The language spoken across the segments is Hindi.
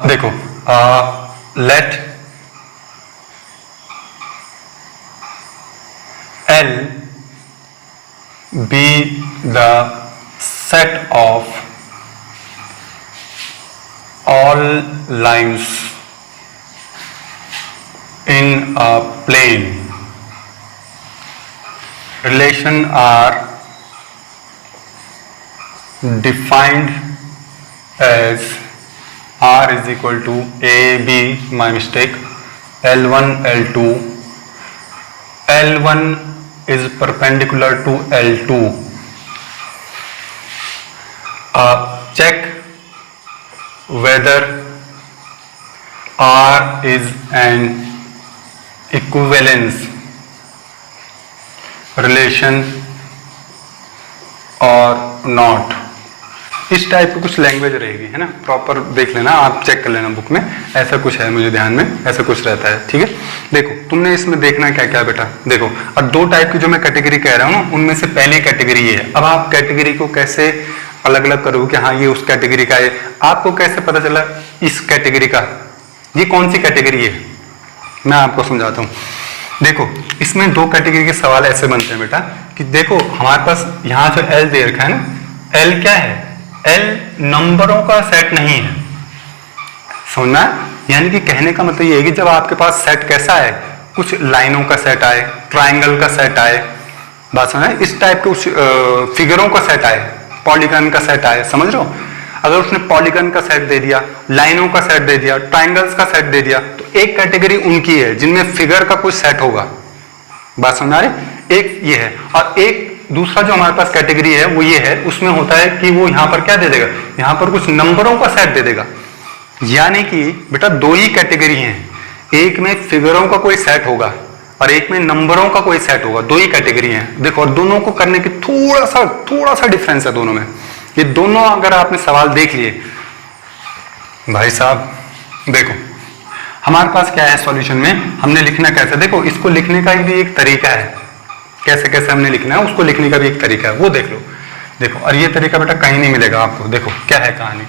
देखो late L be the set of all lines in a plane. Relation are defined as R is equal to AB, my mistake, L1, L2. L1 is perpendicular to L2. Check whether R is an equivalence relation or not. इस टाइप की कुछ लैंग्वेज रहेगी, है ना, प्रॉपर देख लेना, आप चेक कर लेना बुक में, ऐसा कुछ है मुझे ध्यान में, ऐसा कुछ रहता है, ठीक है। देखो तुमने इसमें देखना क्या क्या बेटा, देखो और दो टाइप की जो मैं कैटेगरी कह रहा हूँ ना, उनमें से पहली कैटेगरी ये है। अब आप कैटेगरी को कैसे अलग अलग करोगे कि हाँ ये उस कैटेगरी का है, आपको कैसे पता चला इस कैटेगरी का ये कौन सी कैटेगरी है, मैं आपको समझाता हूँ। देखो इसमें दो कैटेगरी के सवाल ऐसे बनते हैं बेटा कि देखो हमारे पास यहाँ जो एल दे रखा है ना, एल क्या है, एल नंबरों का सेट नहीं है, सुनना, यानी कि कहने का मतलब ये है कि जब आपके पास सेट कैसा है, कुछ लाइनों का सेट आए, ट्रायंगल का सेट आए, बात समझ, इस टाइप के कुछ फिगरों का सेट आए, पॉलीगन का सेट आए, समझ रहे हो। अगर उसने पॉलीगन का सेट दे दिया, लाइनों का सेट दे दिया, ट्रायंगल्स का सेट दे दिया, तो एक कैटेगरी उनकी है जिनमें फिगर का कुछ सेट होगा, बात समझ आ रही, एक ये है। और एक दूसरा जो हमारे पास कैटेगरी है वो ये है, उसमें होता है कि वो यहाँ पर क्या दे देगा, यहाँ पर कुछ नंबरों का सेट दे देगा। यानी कि बेटा दो ही कैटेगरी हैं, एक में फिगरों का कोई सेट होगा और एक में नंबरों का कोई सेट होगा, दो ही कैटेगरी हैं। देखो और दोनों को करने की थोड़ा सा डिफरेंस है दोनों में। ये दोनों अगर आपने सवाल देख लिए भाई साहब, देखो हमारे पास क्या है सॉल्यूशन में, हमने लिखना कैसे, देखो इसको लिखने का भी एक तरीका है, कैसे कैसे हमने लिखना है उसको लिखने का भी एक तरीका है, वो देख लो। देखो और ये तरीका बेटा कहीं नहीं मिलेगा आपको। देखो क्या है कहानी,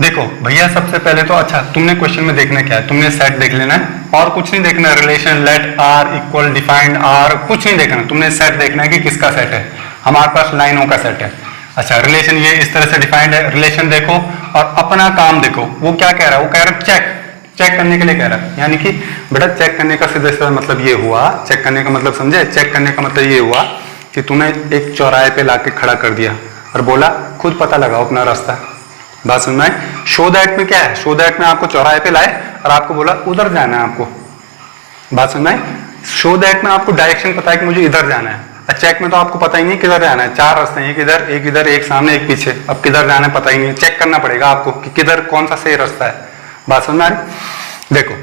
देखो भैया सबसे पहले तो अच्छा तुमने क्वेश्चन में देखना क्या है, तुमने सेट देख लेना है और कुछ नहीं देखना है, relation let R equal defined R कुछ नहीं देखना, तुमने सेट देखना है कि किसका सेट है। हमारे पास लाइनों का सेट है, अच्छा रिलेशन ये इस तरह से डिफाइंड है, रिलेशन देखो और अपना काम देखो, वो क्या कह रहा है, वो कह रहा है चेक करने के लिए कह रहा है। यानी कि बेटा चेक करने का सीधा सीधा मतलब ये हुआ, चेक करने का मतलब समझे, चेक करने का मतलब ये हुआ कि तुम्हें एक चौराहे पे लाके खड़ा कर दिया और बोला खुद पता लगाओ अपना रास्ता, बात समझना है। शो दैट में क्या है, शो दैट में आपको चौराहे पे लाए और आपको बोला उधर जाना है आपको, बात समझना है। शो दैट में आपको डायरेक्शन पता है कि मुझे इधर जाना है, और चेक में तो आपको पता ही नहीं किधर जाना है, चार रास्ते हैं, एक इधर एक सामने एक पीछे, अब किधर जाना है पता ही नहीं, चेक करना पड़ेगा आपको कि किधर कौन सा सही रास्ता है, बात समझ आ रही। देखो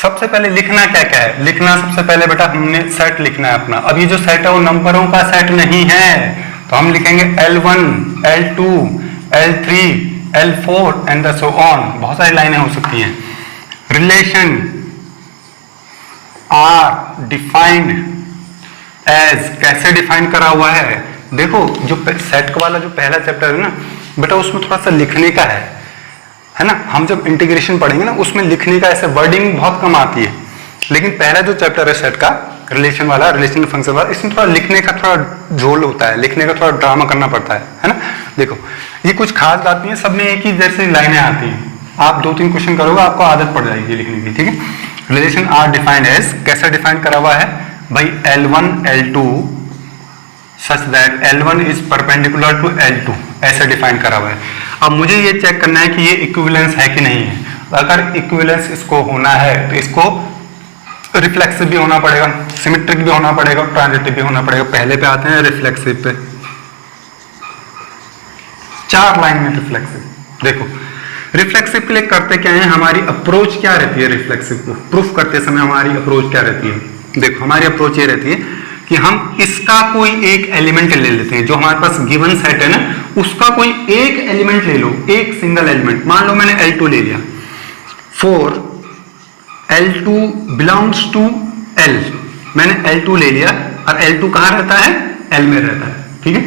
सबसे पहले लिखना क्या क्या है, लिखना सबसे पहले बेटा हमने सेट लिखना है अपना। अब ये जो सेट है वो नंबरों का सेट नहीं है, तो हम लिखेंगे L1, L2, L3, L4 and so on, बहुत सारी लाइनें हो सकती हैं। रिलेशन आर डिफाइंड एज, कैसे डिफाइन करा हुआ है, देखो जो सेट वाला जो पहला चैप्टर है ना बेटा उसमें थोड़ा सा लिखने का है ना, हम जब इंटीग्रेशन पढ़ेंगे ना उसमें लिखने का ऐसे वर्डिंग बहुत कम आती है, लेकिन पहला जो चैप्टर है सेट का रिलेशन वाला, रिलेशन फंक्शन वाला, इसमें थोड़ा लिखने का थोड़ा झोल होता है, लिखने का थोड़ा ड्रामा करना पड़ता है ना। देखो ये कुछ खास बात नहीं है, सब में एक ही जैसे लाइनें आती हैं, आप 2-3 क्वेश्चन करोगे आपको आदत पड़ जाएगी लिखने की, ठीक है। रिलेशन आर डिफाइंड एज, कैसे डिफाइन करा हुआ है भाई, L1 L2 such that L1 is perpendicular to L2, ऐसे डिफाइन करा हुआ है। अब मुझे ये चेक करना है कि ये इक्विवेलेंस है कि नहीं है, अगर इक्विवेलेंस इसको होना है तो इसको रिफ्लेक्सिव भी होना पड़ेगा, सिमेट्रिक भी होना पड़ेगा, ट्रांजिटिव भी होना पड़ेगा। पहले पे आते हैं रिफ्लेक्सिव पे, 4 लाइन में रिफ्लेक्सिव। देखो रिफ्लेक्सिव के लिए करते क्या है, हमारी अप्रोच क्या रहती है, रिफ्लेक्सिव को प्रूफ करते समय हमारी अप्रोच क्या रहती है, देखो हमारी अप्रोच ये रहती है कि हम इसका कोई एक एलिमेंट ले लेते हैं, जो हमारे पास गिवन सेट है ना उसका कोई एक एलिमेंट ले लो, एक सिंगल एलिमेंट, मान लो मैंने L2 ले लिया, for L2 belongs to L, मैंने L2 ले लिया और L2 कहाँ रहता है, L में रहता है, ठीक है।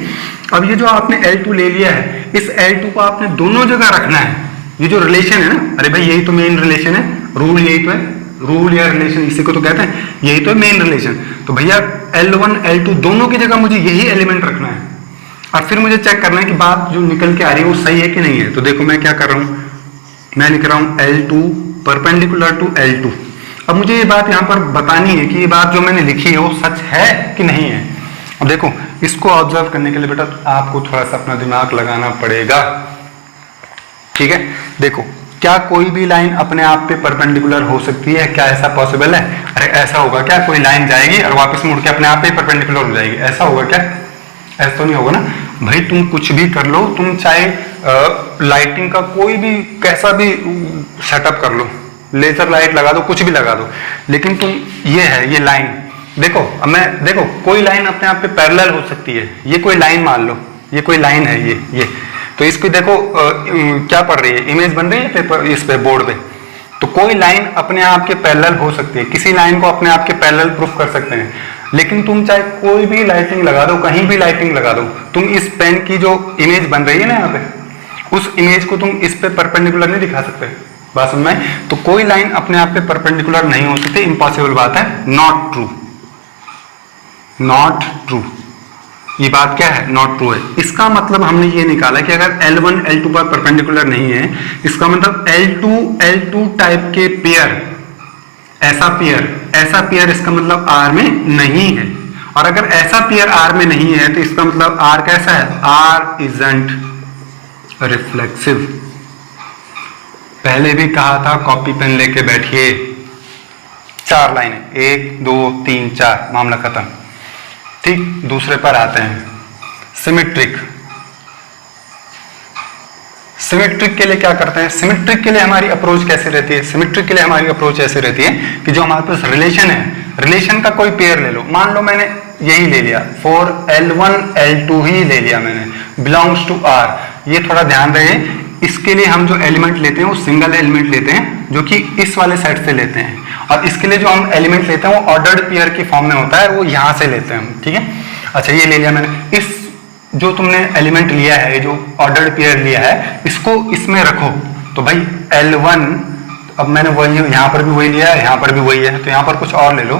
अब ये जो आपने L2 ले लिया है, इस L2 को आपने दोनों जगह रखना है, ये जो रिलेशन है ना, अरे भाई यही तो मेन रिलेशन है, रूल यही तो है, रूल या रिलेशन इसी को तो कहते हैं, यही तो है मेन रिलेशन। तो भैया L1 L2 दोनों की जगह मुझे यही एलिमेंट रखना है और फिर मुझे चेक करना है कि बात जो निकल के आ रही है वो सही है कि नहीं है। तो देखो मैं क्या कर रहा हूं, मैं लिख रहा हूं L2 परपेंडिकुलर टू L2। अब मुझे ये बात यहां पर बतानी है कि ये बात जो मैंने लिखी है वो सच है कि नहीं है। अब देखो इसको ऑब्जर्व करने के लिए बेटा आपको थोड़ा सा अपना दिमाग लगाना पड़ेगा, ठीक है। देखो क्या कोई भी लाइन अपने आप पे परपेंडिकुलर हो सकती है? क्या ऐसा पॉसिबल है? अरे ऐसा होगा क्या? कोई लाइन जाएगी और वापस मुड़ के अपने आप पे परपेंडिकुलर हो जाएगी, ऐसा होगा क्या? ऐसा तो नहीं होगा ना भाई। तुम कुछ भी कर लो, तुम चाहे लाइटिंग का कोई भी कैसा भी सेटअप कर लो, लेजर लाइट लगा दो, कुछ भी लगा दो, लेकिन तुम ये है ये लाइन, देखो अब मैं देखो कोई लाइन अपने आप पे पैरेलल हो सकती है। ये कोई लाइन मान लो, ये कोई लाइन है ये तो इसको देखो क्या पढ़ रही है, इमेज बन रही है पेपर इस पे बोर्ड पे। तो कोई लाइन अपने आप के पैरेलल हो सकती है, किसी लाइन को अपने आप के पैरेलल प्रूफ कर सकते हैं। लेकिन तुम चाहे कोई भी लाइटिंग लगा दो, कहीं भी लाइटिंग लगा दो, तुम इस पेन की जो इमेज बन रही है ना यहाँ पे, उस इमेज को तुम इस पे परपेंडिकुलर नहीं दिखा सकते। बात समझ में? तो कोई लाइन अपने आप पे परपेंडिकुलर नहीं हो सकती, इम्पॉसिबल बात है, नॉट ट्रू, नॉट ट्रू। ये बात क्या है? नॉट ट्रू है। इसका मतलब हमने ये निकाला कि अगर L1 L2 पर परपेंडिकुलर नहीं है, इसका मतलब L2 L2 टाइप के पेयर, ऐसा पेयर इसका मतलब R में नहीं है। और अगर ऐसा पेयर R में नहीं है तो इसका मतलब R कैसा है? R isn't reflexive. पहले भी कहा था कॉपी पेन लेके बैठिए, 4 लाइनें, 1 2 3 4, मामला खत्म। ठीक, दूसरे पर आते हैं, सिमेट्रिक। सिमेट्रिक के लिए क्या करते हैं? सिमेट्रिक के लिए हमारी अप्रोच कैसे रहती है? सिमेट्रिक के लिए हमारी अप्रोच ऐसे रहती है कि जो हमारे पास रिलेशन है, रिलेशन का कोई पेयर ले लो, मान लो मैंने यही ले लिया, फॉर L1 L2 ही ले लिया मैंने, बिलोंग्स टू R। ये थोड़ा ध्यान रहे, इसके लिए हम जो एलिमेंट लेते हैं वो सिंगल एलिमेंट लेते हैं, जो कि इस वाले सेट से लेते हैं। और इसके लिए जो हम एलिमेंट लेते हैं वो ऑर्डर्ड पेयर की फॉर्म में होता है, वो यहां से लेते हैं हम, ठीक है। अच्छा ये ले लिया मैंने, इस जो तुमने एलिमेंट लिया है, जो ऑर्डर्ड पेयर लिया है, इसको इसमें रखो। तो भाई L1, अब मैंने वही यहाँ पर भी वही लिया है, यहाँ पर भी वही है, तो यहाँ पर कुछ और ले लो,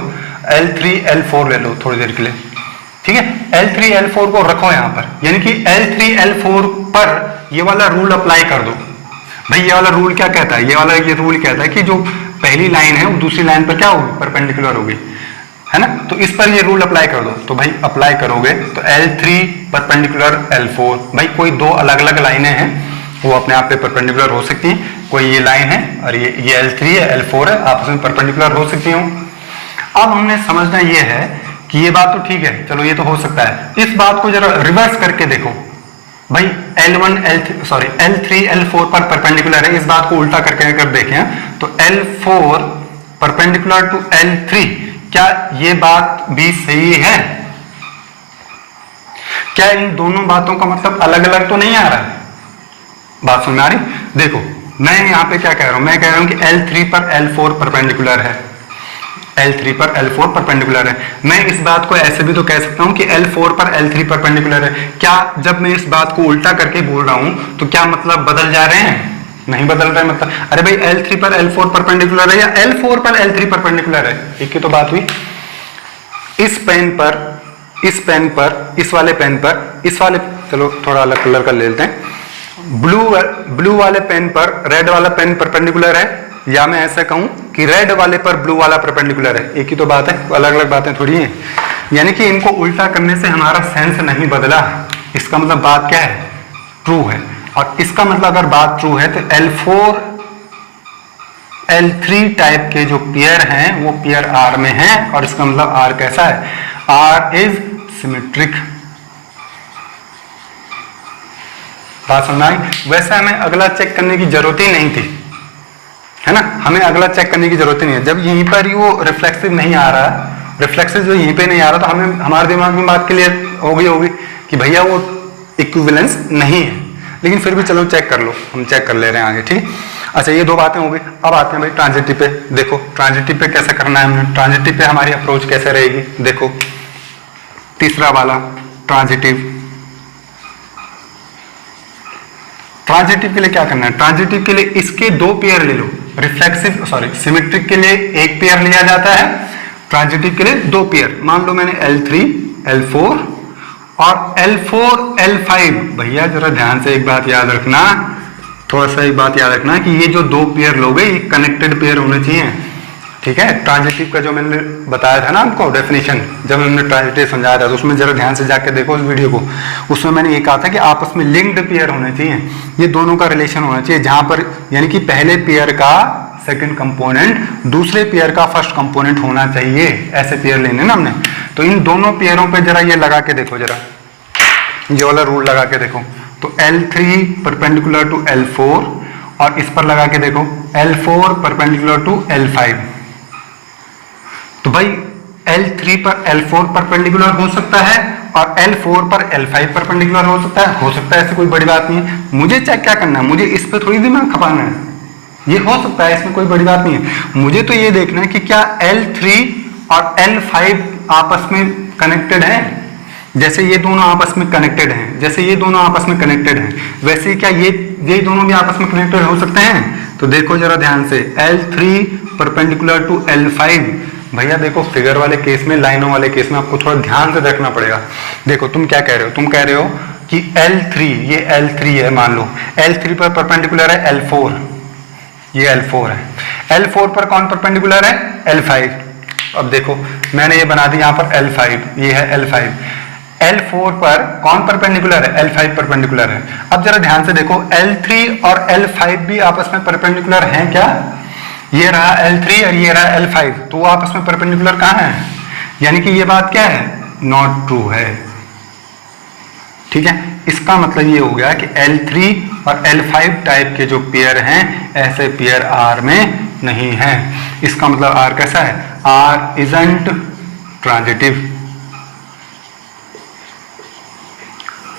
L3 L4 ले लो थोड़ी देर के लिए, ठीक है। L3 L4 को रखो यहाँ पर, यानी कि L3 L4 पर ये वाला रूल अप्लाई कर दो। भाई ये वाला रूल क्या कहता है? ये रूल कहता है कि जो पहली लाइन है वो दूसरी लाइन पर क्या होगी? परपेंडिकुलर होगी, है ना। तो इस पर ये रूल अप्लाई कर दो। तो भाई अप्लाई करोगे तो L3 परपेंडिकुलर L4, भाई कोई दो अलग अलग लाइनें हैं वो अपने आप पे परपेंडिकुलर हो सकती हैं। कोई ये लाइन है और ये L3 है, L4 है, आपस में परपेंडिकुलर हो सकती हूँ। अब हमने समझना ये है कि ये बात तो ठीक है, चलो ये तो हो सकता है। इस बात को जरा रिवर्स करके देखो, भाई L3 L4 पर परपेंडिकुलर है, इस बात को उल्टा करके अगर देखें तो L4 परपेंडिकुलर टू L3, क्या ये बात भी सही है? क्या इन दोनों बातों का मतलब अलग अलग तो नहीं आ रहा है? बात समझ में आ रही? देखो मैं यहाँ पे क्या कह रहा हूं, मैं कह रहा हूं कि L3 पर L4 परपेंडिकुलर है, L3 पर L4 परपेंडिकुलर है। मैं इस बात को ऐसे भी तो कह सकता हूं कि L4 पर L3 परपेंडिकुलर है। क्या जब मैं इस बात को उल्टा करके बोल रहा हूं तो क्या मतलब बदल जा रहे हैं? नहीं बदल रहे मतलब। अरे भाई L3 पर L4 परपेंडिकुलर है या L4 पर L3 परपेंडिकुलर है, एक ही तो बात हुई। इस पेन पर, इस वाले पेन पर, इस वाले, चलो थोड़ा अलग कलर का ले लेते हैं, ब्लू वाले पेन पर रेड वाला पेन परपेंडिकुलर है, या मैं ऐसा कहूं कि रेड वाले पर ब्लू वाला परपेंडिकुलर है, एक ही तो बात है, अलग अलग बातें थोड़ी हैं। यानी कि इनको उल्टा करने से हमारा सेंस नहीं बदला, इसका मतलब बात क्या है? ट्रू है। और इसका मतलब अगर बात ट्रू है तो L4 L3 टाइप के जो पेयर हैं वो पेयर R में हैं, और इसका मतलब R कैसा है? R is symmetric. बात समझ आई? वैसे हमें अगला चेक करने की जरूरत ही नहीं थी, है ना। हमें अगला चेक करने की जरूरत ही नहीं है। जब यहीं पर ही वो रिफ्लेक्सिव नहीं आ रहा, रिफ्लेक्सिव जो यहीं पे नहीं आ रहा, तो हमें हमारे दिमाग में बात क्लियर हो गई होगी कि भैया वो इक्विवेलेंस नहीं है। लेकिन फिर भी चलो चेक कर लो, हम चेक कर ले रहे हैं आगे, ठीक है। अच्छा ये दो बातें हो गई। अब आते हैं भाई ट्रांजिटिव पे। देखो ट्रांजिटिव पे कैसे करना है हमने, ट्रांजिटिव पे हमारी अप्रोच कैसे रहेगी। देखो तीसरा वाला ट्रांजिटिव, ट्रांजिटिव के लिए क्या करना है, ट्रांजिटिव के लिए इसके दो पेयर ले लो, रिफ्लेक्सिव सॉरी सिमेट्रिक के लिए एक पेयर लिया जाता है, ट्रांजिटिव के लिए दो पेयर। मान लो मैंने L3 L4 और L4 L5, भैया जरा ध्यान से एक बात याद रखना, थोड़ा सा एक बात याद रखना कि ये जो दो पेयर लोगे ये कनेक्टेड पेयर होने चाहिए, ठीक है। ट्रांजिटिव का जो मैंने बताया था ना आपको डेफिनेशन, जब हमने ट्रांजिटिव समझाया था तो उसमें जरा ध्यान से जाके देखो उस वीडियो को, उसमें मैंने ये कहा था कि आपस में लिंक्ड पेयर होने चाहिए, ये दोनों का रिलेशन होना चाहिए, जहां पर यानी कि पहले पेयर का सेकंड कंपोनेंट दूसरे पेयर का फर्स्ट कंपोनेंट होना चाहिए, ऐसे पेयर लेने ना हमने। तो इन दोनों पेयरों पे जरा ये लगा के देखो, जरा ये वाला रूल लगा के देखो, तो L3 परपेंडिकुलर टू L4 और इस पर लगा के देखो L4 परपेंडिकुलर टू L5। तो भाई L3 पर L4 परपेंडिकुलर हो सकता है और L4 पर L5 परपेंडिकुलर हो सकता है, ऐसी कोई बड़ी बात नहीं है। मुझे चेक क्या करना है, मुझे इस पे थोड़ी दिमाग खपाना है, ये हो सकता है, इसमें कोई बड़ी बात नहीं है। मुझे तो ये देखना है कि क्या L3 और L5 आपस में कनेक्टेड है, जैसे ये दोनों आपस में कनेक्टेड हैं, जैसे ये दोनों आपस में कनेक्टेड हैं, वैसे क्या ये दोनों भी आपस में कनेक्टेड हो सकते हैं। तो देखो जरा ध्यान से, L3 परपेंडिकुलर टू L5, भैया देखो फिगर वाले केस में, लाइनों वाले केस में आपको थोड़ा ध्यान से देखना पड़ेगा। देखो तुम क्या कह रहे हो, तुम कह रहे हो कि L3, ये L3 है मान लो, L3 पर परपेंडिकुलर है L4, ये L4 है, L4 पर कौन परपेंडिकुलर है, L5। अब देखो मैंने ये बना दी यहाँ पर L5, ये है L5, L4 पर कौन परपेंडिकुलर है, L5 परपेंडिकुलर है। अब जरा ध्यान से देखो L3 और L5 भी आपस में परपेंडिकुलर हैं क्या, ये रहा L3 और ये रहा L5, तो वो आपस में परपेंडिकुलर कहाँ है, यानी कि ये बात क्या है, नॉट ट्रू है, ठीक है। इसका मतलब ये हो गया कि L3 और L5 टाइप के जो पेयर हैं ऐसे पेयर R में नहीं है। इसका मतलब R कैसा है, R इजंट ट्रांजिटिव।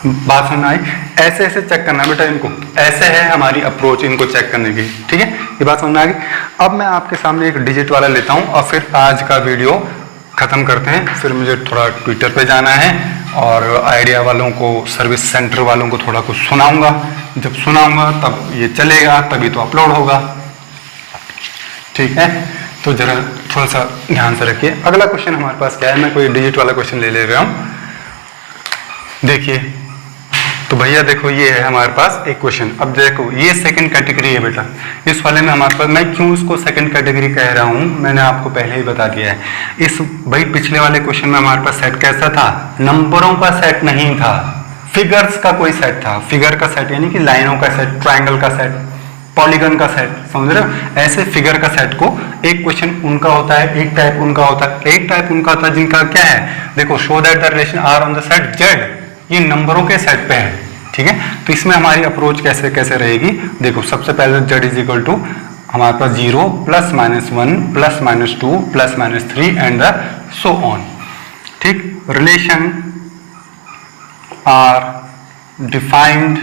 बात समझ आई, ऐसे ऐसे चेक करना बेटा इनको, ऐसे है हमारी अप्रोच इनको चेक करने की, ठीक है, ये बात समझ में आ गई। अब मैं आपके सामने एक डिजिट वाला लेता हूं और फिर आज का वीडियो खत्म करते हैं, फिर मुझे थोड़ा ट्विटर पे जाना है और आइडिया वालों को, सर्विस सेंटर वालों को थोड़ा कुछ सुनाऊंगा, जब सुनाऊंगा तब ये चलेगा, तभी तो अपलोड होगा, ठीक है। तो जरा थोड़ा सा ध्यान से रखिए। अगला क्वेश्चन हमारे पास क्या है, मैं कोई डिजिट वाला क्वेश्चन ले रहा हूं, देखिए। तो भैया देखो ये है हमारे पास एक क्वेश्चन। अब देखो ये सेकंड कैटेगरी है बेटा, इस वाले में हमारे पास, मैं क्यों इसको सेकंड कैटेगरी कह रहा हूँ मैंने आपको पहले ही बता दिया है। इस भाई पिछले वाले क्वेश्चन में हमारे पास सेट कैसा था, नंबरों का सेट नहीं था, फिगर्स का कोई सेट था, फिगर का सेट यानी कि लाइनों का सेट, ट्राइंगल का सेट, पॉलीगन का सेट, समझ रहे हो। ऐसे फिगर का सेट को एक क्वेश्चन उनका होता है, एक टाइप उनका होता है, एक टाइप उनका होता है जिनका क्या है, देखो show that the relation R on the set Z, ये नंबरों के सेट पे है, ठीक है। तो इसमें हमारी अप्रोच कैसे कैसे रहेगी, देखो सबसे पहले z इज इक्वल टू हमारे पास 0 plus minus 1 plus minus 2 plus minus 3 and the so on, ठीक। रिलेशन आर डिफाइंड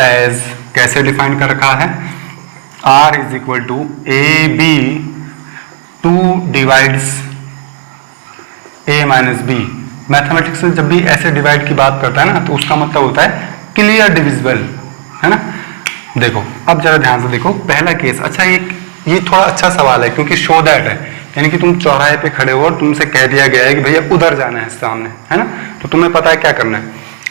एज, कैसे डिफाइंड कर रखा है, r is equal to a b 2 divides a minus b. Mathematics में जब भी ऐसे डिवाइड की बात करता है ना तो उसका मतलब होता है क्लियर डिविजिबल, है ना। देखो अब जरा ध्यान से देखो पहला केस, अच्छा ये थोड़ा अच्छा सवाल है क्योंकि शो दैट है, यानी कि तुम चौराहे पे खड़े हो और तुमसे कह दिया गया है कि भैया उधर जाना है सामने, है ना, तो तुम्हें पता है क्या करना है।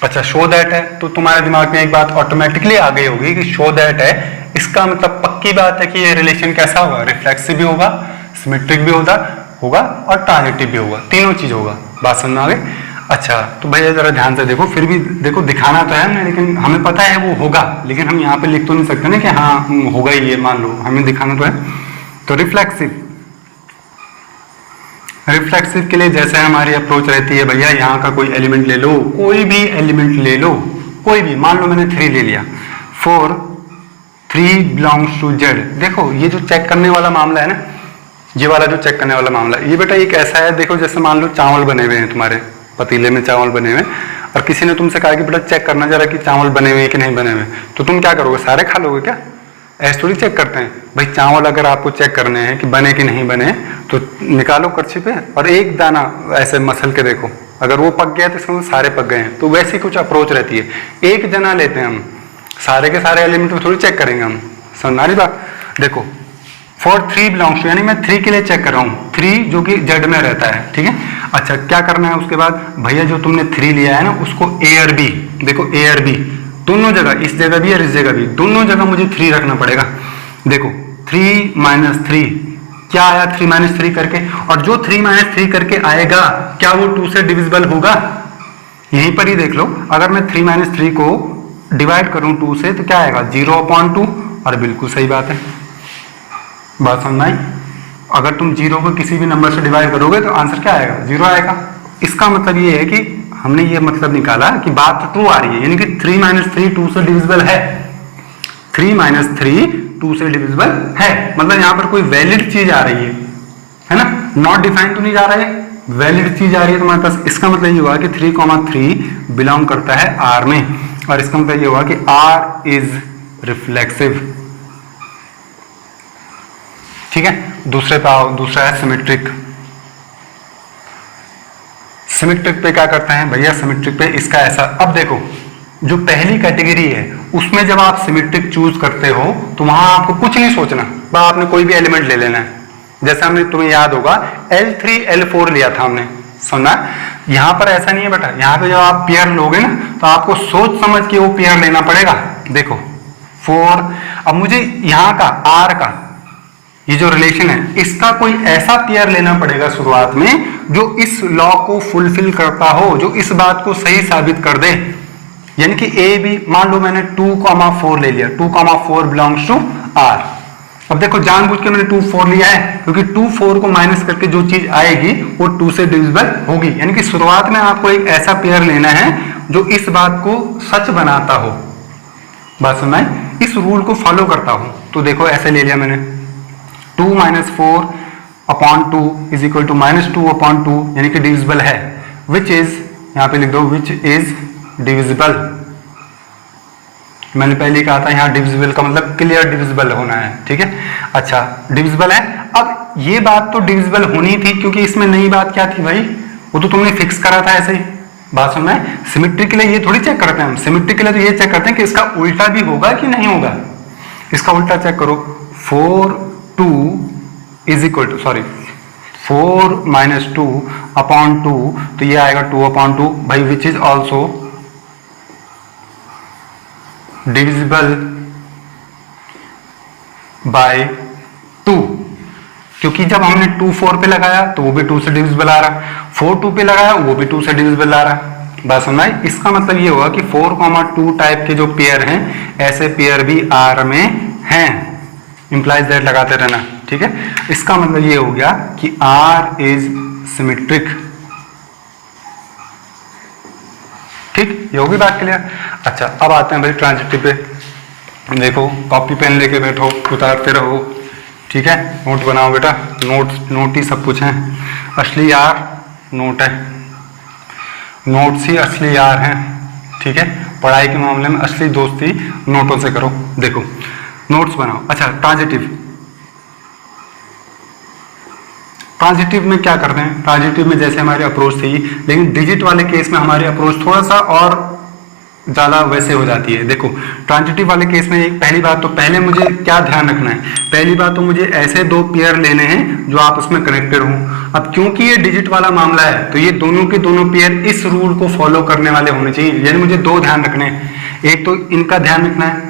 अच्छा शो दैट है तो तुम्हारे दिमाग में एक बात ऑटोमेटिकली आ गई होगी कि शो दैट है, इसका मतलब पक्की बात है कि ये रिलेशन कैसा होगा, रिफ्लेक्सिव भी होगा, सिमेट्रिक भी होगा और ट्रांजिटिव भी होगा, तीनों चीज होगा। बात समझ में आ गई। अच्छा तो भैया जरा ध्यान से देखो, फिर भी देखो दिखाना तो है ना, लेकिन हमें पता है वो होगा, लेकिन हम यहाँ पे लिख तो नहीं सकते ना कि हाँ होगा ही, ये मान लो, हमें दिखाना तो है। तो रिफ्लेक्सिव के लिए जैसे हमारी अप्रोच रहती है, भैया यहाँ का कोई एलिमेंट ले लो, कोई भी एलिमेंट ले लो, कोई भी, मान लो मैंने 3 ले लिया, 4 3 बिलोंग्स टू जेड। देखो ये जो चेक करने वाला मामला है ना, ये वाला जो चेक करने वाला मामला, ये बेटा एक ऐसा है, देखो जैसे मान लो चावल बने हुए हैं, तुम्हारे पतीले में चावल बने हुए, और किसी ने तुमसे कहा कि बेटा चेक करना जरा कि चावल बने हुए हैं कि नहीं बने हुए, तो तुम क्या करोगे, सारे खा लोगे क्या, ऐसे थोड़ी चेक करते हैं भाई। चावल अगर आपको चेक करने हैं कि बने कि नहीं बने, तो निकालो कड़छी पे और एक दाना ऐसे मसल के देखो, अगर वो पक गया तो इसमें सारे पक गए हैं। तो वैसी कुछ अप्रोच रहती है, एक जना लेते हैं हम, सारे के सारे एलिमेंट को थोड़ी चेक करेंगे हम, समझ आ रही बात। देखो फॉर 3 बिलोंग्स टू, यानी मैं 3 के लिए चेक कर रहा हूँ, 3 जो कि जेड में रहता है, ठीक है। अच्छा क्या करना है उसके बाद, भैया जो तुमने 3 लिया है ना उसको ए और बी, देखो ए और बी दोनों जगह, इस जगह भी और इस जगह भी, दोनों जगह मुझे 3 रखना पड़ेगा। देखो 3 माइनस 3 क्या आया, 3 माइनस 3 करके, और जो 3 माइनस 3 करके आएगा क्या वो 2 से डिविजिबल होगा? यहीं पर ही देख लो, अगर मैं 3 माइनस 3 को डिवाइड करूं 2 से तो क्या आएगा 0/2, और बिल्कुल सही बात है, बात समझ आई। अगर तुम 0 को किसी भी नंबर से डिवाइड करोगे तो आंसर क्या आएगा, 0 आएगा। इसका मतलब ये है कि हमने ये मतलब निकाला कि बात तो ट्रू आ रही है, यानी कि 3 माइनस 3 2 से डिविजिबल है, 3 माइनस 3 2 से डिविजिबल है, मतलब यहाँ पर कोई वैलिड चीज आ रही है ना, नॉट डिफाइन तो नहीं जा रहा है, वैलिड चीज आ रही है तुम्हारे पास। इसका मतलब ये हुआ कि 3,3 बिलोंग करता है आर में, और इसका मतलब ये हुआ कि आर इज रिफ्लेक्सिव, ठीक है। दूसरे पे आओ, दूसरा है सिमेट्रिक। सिमेट्रिक पे क्या करते हैं भैया, सिमेट्रिक पे इसका ऐसा, अब देखो जो पहली कैटेगरी है उसमें जब आप सिमेट्रिक चूज करते हो तो वहां आपको कुछ नहीं सोचना, बस आपने कोई भी एलिमेंट ले लेना है। जैसे हमने, तुम्हें याद होगा L3 L4 लिया था हमने, सुना। यहां पर ऐसा नहीं है बेटा, यहाँ पे जब आप पेयर लोगे ना तो आपको सोच समझ के वो पेयर लेना पड़ेगा। देखो 4, अब मुझे यहाँ का R का ये जो रिलेशन है इसका कोई ऐसा पेयर लेना पड़ेगा शुरुआत में जो इस लॉ को फुलफिल करता हो, जो इस बात को सही साबित कर दे। यानी कि ए बी, मान लो मैंने 2,4 ले लिया, 2,4 बिलोंग्स टू आर। अब देखो जानबूझ के मैंने 2 4 लिया है क्योंकि 2 4 को माइनस करके जो चीज आएगी वो 2 से डिविजिबल होगी। यानी कि शुरुआत में आपको एक ऐसा पेयर लेना है जो इस बात को सच बनाता हो, बात समझ, इस रूल को फॉलो करता हो। तो देखो ऐसे ले लिया मैंने 2 माइनस 4/2 इज इक्वल टू -2/2, यानी कि डिविजिबल है, विच इज, यहाँ पे लिख दो विच इज डिविजिबल। मैंने पहले कहा था यहाँ डिविजिबल का मतलब क्लियर डिविजिबल होना है, ठीक है। अच्छा डिविजिबल है, अब ये बात तो डिविजिबल होनी थी क्योंकि इसमें नई बात क्या थी भाई, वो तो तुमने फिक्स करा था ऐसे ही, बात सुनना है। सिमेट्रिक के लिए ये थोड़ी चेक करते हैं हम, सिमेट्रिक के लिए तो ये चेक करते हैं कि इसका उल्टा भी होगा कि नहीं होगा। इसका उल्टा चेक करो, 4 माइनस 2/2 तो ये आएगा 2/2 भाई, which is also divisible by 2, क्योंकि जब हमने 2 4 पे लगाया तो वो भी 2 से डिविजिबल आ रहा, 4 2 पे लगाया वो भी 2 से डिविजिबल आ रहा। बात समझ। इसका मतलब ये हुआ कि 4,2 टाइप के जो पेयर हैं ऐसे पेयर भी आर में हैं, इंप्लाइज दैट लगाते रहना, ठीक है। इसका मतलब ये हो गया कि आर इज सिमेट्रिक, ठीक, ये होगी बात क्लियर। अच्छा अब आते हैं भाई ट्रांजिटिव पे। देखो कॉपी पेन लेके बैठो, उतारते रहो, ठीक है, नोट बनाओ बेटा, नोट ही सब कुछ है, असली यार नोट है, नोट्स ही असली यार हैं, ठीक है। पढ़ाई के मामले में असली दोस्ती नोटों से करो। देखो नोट्स बनाओ। अच्छा ट्रांजिटिव में क्या करते हैं, ट्रांजिटिव में जैसे हमारी अप्रोच थी, लेकिन डिजिट वाले केस में हमारी अप्रोच थोड़ा सा और ज्यादा वैसे हो जाती है। देखो ट्रांजिटिव वाले केस में एक पहली बात तो, पहले मुझे क्या ध्यान रखना है, पहली बात तो मुझे ऐसे 2 पेयर लेने हैं जो आपस में कनेक्टेड हों। अब क्योंकि ये डिजिट वाला मामला है तो ये दोनों के दोनों पेयर इस रूल को फॉलो करने वाले होने चाहिए, यानी मुझे 2 ध्यान रखने हैं। एक तो इनका ध्यान रखना है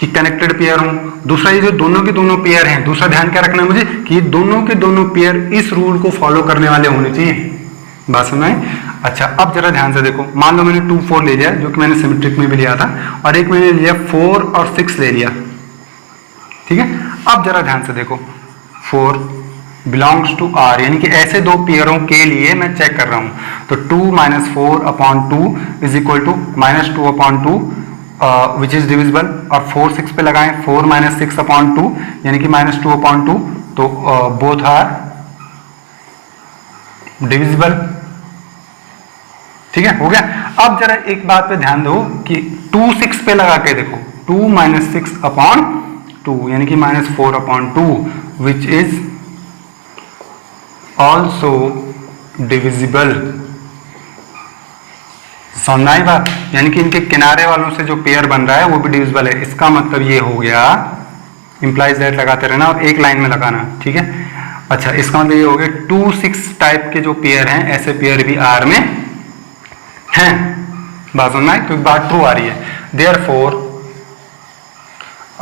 कि कनेक्टेड पेयर हों, दूसरा ये जो दोनों के दोनों पेयर हैं, दूसरा ध्यान क्या रखना है मुझे कि ये दोनों के दोनों पेयर इस रूल को फॉलो करने वाले होने चाहिए, बात समझ। अच्छा अब जरा ध्यान से देखो, मान लो मैंने 2 4 ले लिया जो कि मैंने सिमेट्रिक में भी लिया था, और एक मैंने लिया 4 और 6 ले लिया, ठीक है। अब जरा ध्यान से देखो 4 बिलोंग्स टू आर, यानी कि ऐसे 2 पेयरों के लिए मैं चेक कर रहा हूं, तो 2 minus 4/2 is equal to -2/2 which is divisible, और 4 6 पे लगाएं 4 माइनस 6/2 यानी कि -2/2, तो बोथ आर डिविजिबल, ठीक है, हो गया। अब जरा एक बात पे ध्यान दो कि 2 6 पे लगा के देखो, 2 माइनस 6/2 यानी कि -4/2 विच इज ऑल्सो डिविजिबल, समझना ही बात, यानी कि इनके किनारे वालों से जो पेयर बन रहा है वो भी डिविजिबल है। इसका मतलब ये हो गया, इंप्लाइज दैट लगाते रहना और एक लाइन में लगाना, ठीक है। अच्छा, इसका मतलब ये हो गया 2 6 टाइप के जो पेयर हैं, ऐसे पेयर भी आर में हैं। बात सुनना है, क्योंकि बात ट्रू आ रही है। देयरफॉर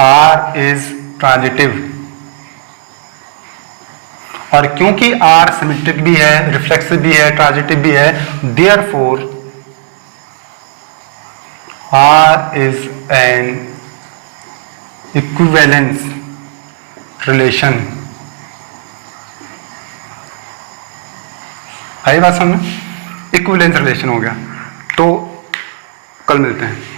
आर इज ट्रांजिटिव, और क्योंकि आर सिमेट्रिक भी है, रिफ्लेक्सिव भी है, ट्रांजिटिव भी है, therefore R is an equivalence relation. आई बात समझ में? इक्विवेलेंस रिलेशन हो गया। तो कल मिलते हैं।